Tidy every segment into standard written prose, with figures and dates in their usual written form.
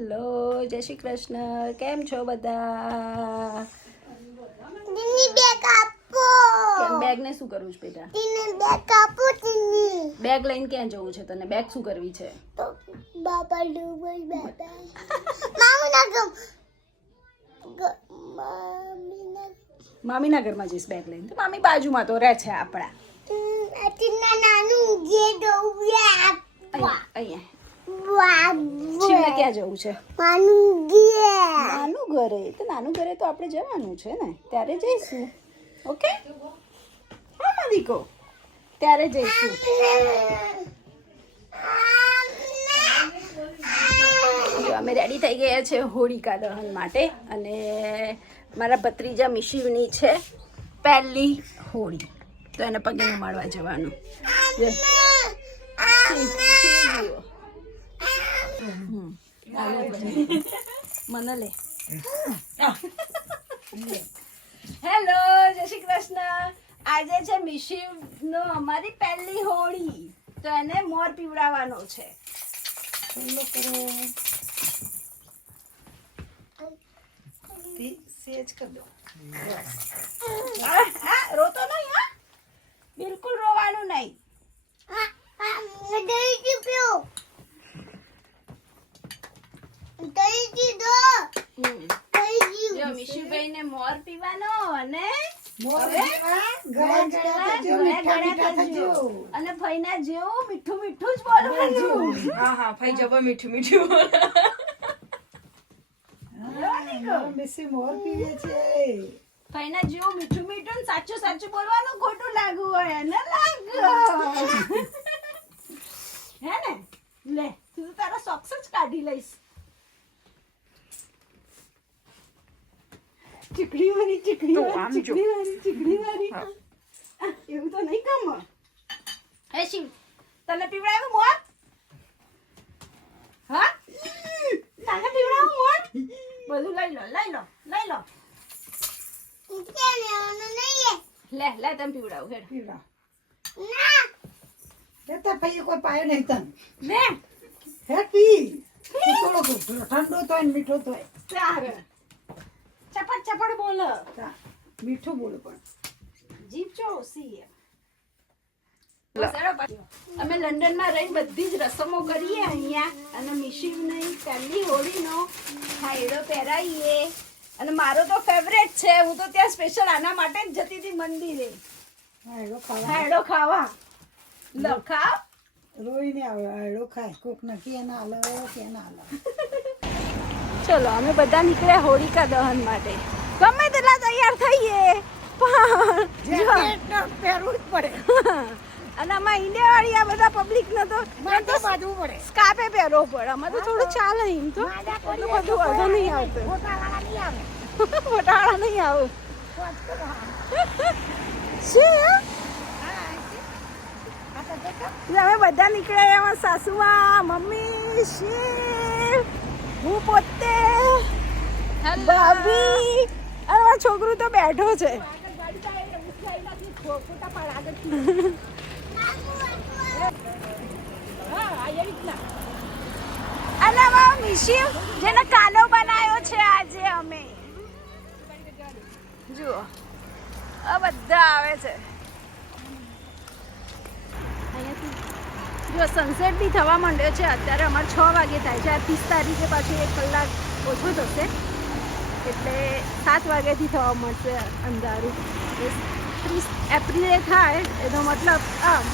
Hello, જય શ્રી કૃષ્ણ. કેમ છો બધા? કેમ બેગ ને શું કરવું છે બેટા? બેગ લઈને ક્યાં જવું છે તને? બેગ શું કરવી છે? મામીના ઘરમાં જઈશ બેગ લઈને. તો મામી બાજુમાં તો રહે છે આપણા. અહીંયા શિવને ક્યાં જવું છે? નાનું ઘરે. તો નાનું ઘરે તો આપણે જવાનું છે ને, ત્યારે જઈશું. ઓકે હા માદીકો, ત્યારે જઈશું. જો અમે રેડી થઈ ગયા છે હોળિકા દહન માટે. અને મારા ભત્રીજા મિશિવની છે પહેલી હોળી, તો એને પગે નમાડવા જવાનું. મને લે. હેલો, જય શ્રી કૃષ્ણ. આજે છે મિશિવ નો અમારી પહેલી હોળી, તો એને મોર પીવડાવવાનો છે. રોતો નહીં હા, બિલકુલ રોવાનું નહીં. મિશુભાઈ ને મોર પીવાનો અને અને ફઈના જેવું મીઠું મીઠું જ બોલવાનું. હા હા ફઈ જબો મીઠું મીઠું મોર પીવે છે. ફઈના જેવું મીઠું મીઠું ને સાચું સાચું બોલવાનું, ખોટું લાગવું હોય એને લાગ. હે ને? લે તું તારા સોક્સ જ કાઢી લઈશ. ચીકડી વાળી એવું તો નહીં કામ. હે શિવ, તને પીવડાવ્યું મોર? હા તને પીવડાવ્યું મોર? બધું લઈ લો લે તને પીવડાવું. હેડ પીવડા લેતા ભાઈ કોઈ પાયો નહીં તન લે હેપી થોડો ઠંડો તોય ને મીઠો તોય. ચાર ચપડ બોલ. મીઠું બોલો પણ જીભ ચો ઓછી. અમે લંડનમાં રહીને બધી જ રસમો કરીએ અહીંયા, અને મિશિવની પહેલી હોળીનો હાયડો પહેરાવીએ. અને મારો તો ફેવરેટ છે, હું તો ત્યાં સ્પેશિયલ આના માટે જ જતી હતી મંદિરે હાયડો ખાવા. લો ખાવ. રોઈ ને આવે આયડો ખાય કોક નક્કી એના હાલો કે એના હાલો. ચલો અમે બધા નીકળ્યા હોળિકા દહન માટે. ગમે તેટલા તૈયાર થઈએ પણ પહેરવું જ પડે. અને આમાં ઇન્ડિયા વાળી આ બધા પબ્લિક ને તો બાંધવું પડે. સ્કાર્ફે પહેરવો પડે. આમાં તો થોડું ચાલે. એમ તો એટલું બધું વાંધો નહીં આવતો. ફોટાવાળા નહીં આવે. અમે બધા નીકળ્યા એમાં સાસુમાં, મમ્મી, શિવ, હું પોતે, ભાભી અને છોકરું તો બેઠો છે. અને મિશિવ જેને કાનો બનાવ્યો છે આજે અમે. જુઓ આ બધા આવે છે. જો સનસેટ બી થવા માંડ્યો છે. અત્યારે અમારે 6 વાગે થાય છે. 30 તારીખે પાછું 1 કલાક ઓછો થશે, એટલે 7 વાગ્યાથી થવા મળશે અંધારું. 30 એપ્રિલે થાય એનો મતલબ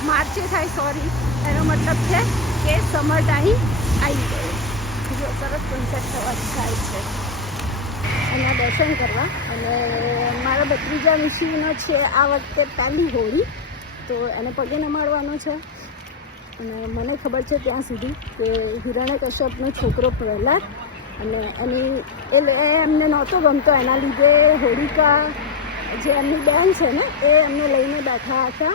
માર્ચે થાય, સોરી, એનો મતલબ છે કે સમર ટાઈમ આવી ગયો. જો સરસ સનસેટ થવાથી થાય છે. અહીંયા દર્શન કરવા. અને મારા ભત્રીજા મિશીનો છે આ વખતે પહેલી હોળી, તો એને પગે નમાડવાનો છે. અને મને ખબર છે ત્યાં સુધી કે હિરણ્યકશ્યપનો છોકરો પ્રહલાદ, અને એમને નહોતો ગમતો, એના લીધે હોળિકા જે એમની બેન છે ને એ એમને લઈને બેઠા હતા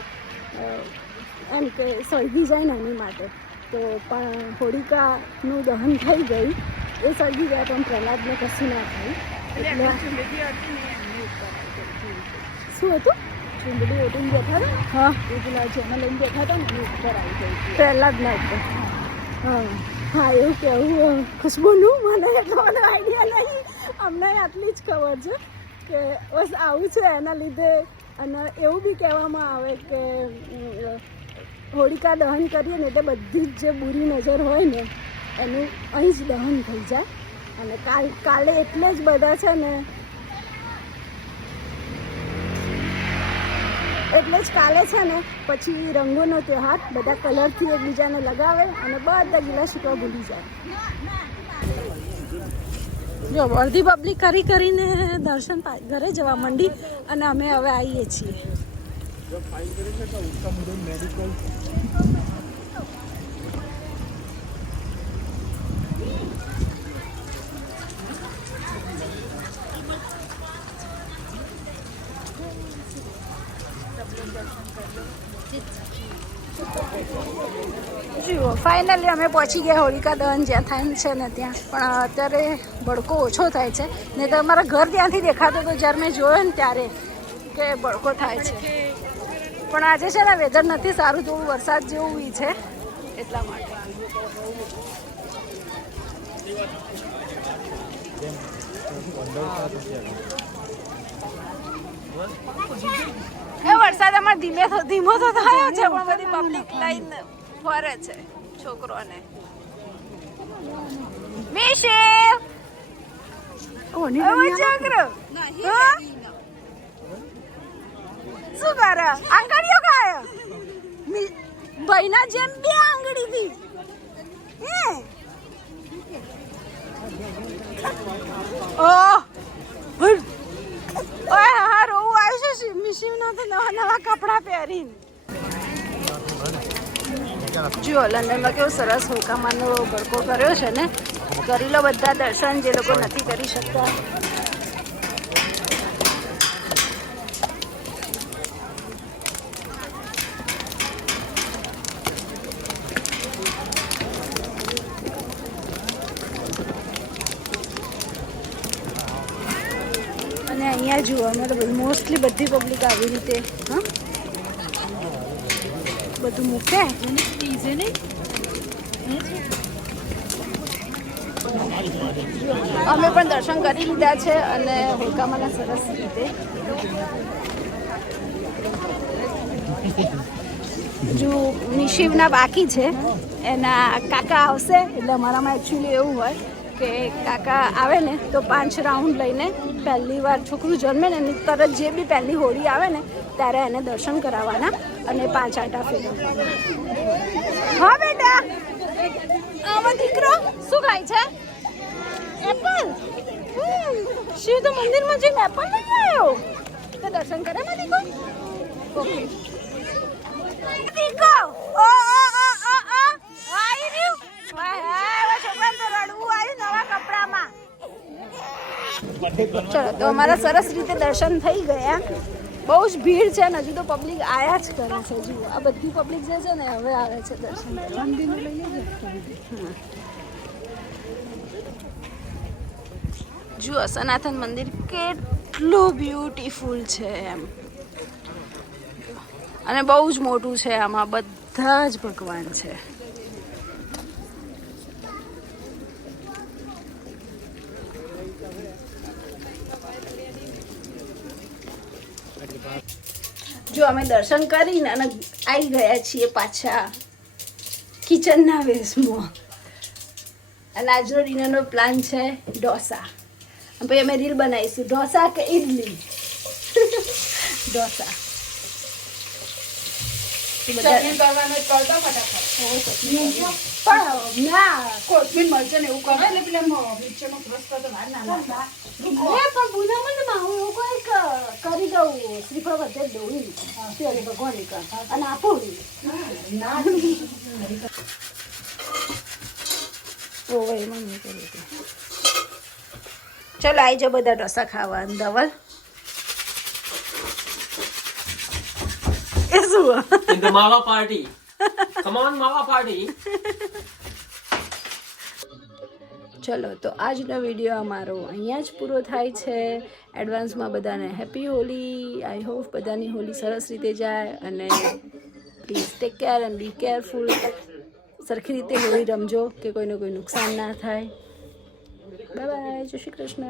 એમ કે સળગી જાય ને એની માટે. તો પણ હોળિકાનું દહન થઈ ગયું, એ સળગી ગયા પણ પ્રહલાદને કશું ના થયું. એટલે શું હતું? ચૂંદડી ઓટીને બેઠા હતા ને, હા એ પેલા જેને લઈને બેઠા હતા ને એની ઉપર આવી ગઈ પ્રહલાદ ના ઉપર. હા એવું કેવું ખુશ્બુનું મને એટલો બધો આઈડિયા નહીં, અમને આટલી જ ખબર છે કે બસ આવું છે એના લીધે. અને એવું બી કહેવામાં આવે કે હોળિકા દહન કરીએ ને એટલે બધી જ જે બુરી નજર હોય ને એનું અહીં જ દહન થઈ જાય. અને કાલે એટલે જ બધા છે ને, એટલે જ કાલે છે ને પછી રંગોનો તહેવાર, બધા કલરથી એકબીજાને લગાવે અને બધા ગીલા શીખવા ભૂલી જાય. જો અડધી પબ્લિક કરીને દર્શન ઘરે જવા માંડી અને અમે હવે આવીએ છીએ. જુઓ ફાઇનલી અમે પહોંચી ગયા હોલિકા દહન જ્યાં થાય છે ને ત્યાં. પણ અત્યારે ભડકો ઓછો થાય છે, ને તો અમારા ઘર ત્યાંથી દેખાતો હતો જ્યારે મેં જોયો ને ત્યારે કે ભડકો થાય છે. પણ આજે છે ને વેધર નથી સારું, થોડું વરસાદ જેવું બી છે એટલા માટે. એ વરસાદ અમારે ધીમો તો થયો છે પણ બધી પબ્લિક લઈને ફરે છે છોકરોને. મિશેલ શું કરે? આંગળીઓ ખાય ભાઈના જેમ બે આંગળીથી. ઓહ હા રોવું આવ્યું છે મિશીના તો નવા નવા કપડાં પહેરીને. જુઓ લંડનમાં કેવો સરસ હોકામાનો ભડકો કર્યો છે ને. કરી લો બધા દર્શન જે લોકો નથી કરી શકતા. અને અહીંયા જુઓ અમે મોસ્ટલી બધી પબ્લિક આવી રીતે બધું મૂકે. અમે પણ દર્શન કરી લીધા છે અને હોલકામાના સરસ રીતે. જો નિશિવના બાકી છે, એના કાકા આવશે એટલે અમારામાં એકચ્યુઅલી એવું હોય કે કાકા આવે ને તો 5 રાઉન્ડ લઈને પહેલી વાર છોકરું જન્મે ને એની તરત જે બી પહેલી હોળી આવે ને ત્યારે એને દર્શન કરાવવાના અને 5 આંટા ફેરવવાના. હા બેટા, આવા દીકરો શું ખાય છે? એપલ. શિવ તો મંદિરમાં જઈને એપલ લઈ આવ્યો. તો દર્શન કરે ને દીકો? ઓકે દીકો. ઓ ઓ ઓ ઓ ઓ આઈ રહ્યું. વાહ છોકરા તો રડવું આવ્યું નવા કપડામાં. ચલો તો અમારા સરસ રીતે દર્શન થઈ ગયા. બહુ જ ભીડ છે ને હજુ તો પબ્લિક આયા જ કરે છે. જુઓ આ બધી પબ્લિક જે છે ને હવે આવે છે દર્શન કરવા. જુઓ સનાતન મંદિર કેટલું બ્યુટીફુલ છે એમ, અને બહુ જ મોટું છે. આમાં બધા જ ભગવાન છે. જો અમે દર્શન કરીને અને આવી ગયા છીએ પાછા કિચનના વેસમાં. અને આજનો ડિનરનો પ્લાન છે ઢોસા. પછી અમે રીલ બનાવીશું ઢોસા કે ઇડલી. ઢોસા ચટણી કરવાનું જ કરતો ફટાફટ. પણ ના કોથમીર મરચાં ને એવું કરે એટલે પેલા મિક્સરમાં ક્રશ કરતો વાર ના લાગે. પણ બુનામાં હું એવું કંઈક કરી દઉં. શ્રીફળ વધે દઉં તેલ ભગવાન અને આપું. ચલો આવી જાઓ બધા ઢોસા ખાવા. ધવલ એ શું In the Mava party. Come on, Mava party. ચલો તો આજનો વિડીયો અમારો અહીંયા જ પૂરો થાય છે. એડવાન્સમાં બધાને હેપી હોલી. આઈ હોપ બધાની હોલી સરસ રીતે જાય અને please take care and be careful. સરખી રીતે હોળી રમજો કે કોઈને કોઈ નુકસાન ના થાય. બાય બાય, જય શ્રી કૃષ્ણ.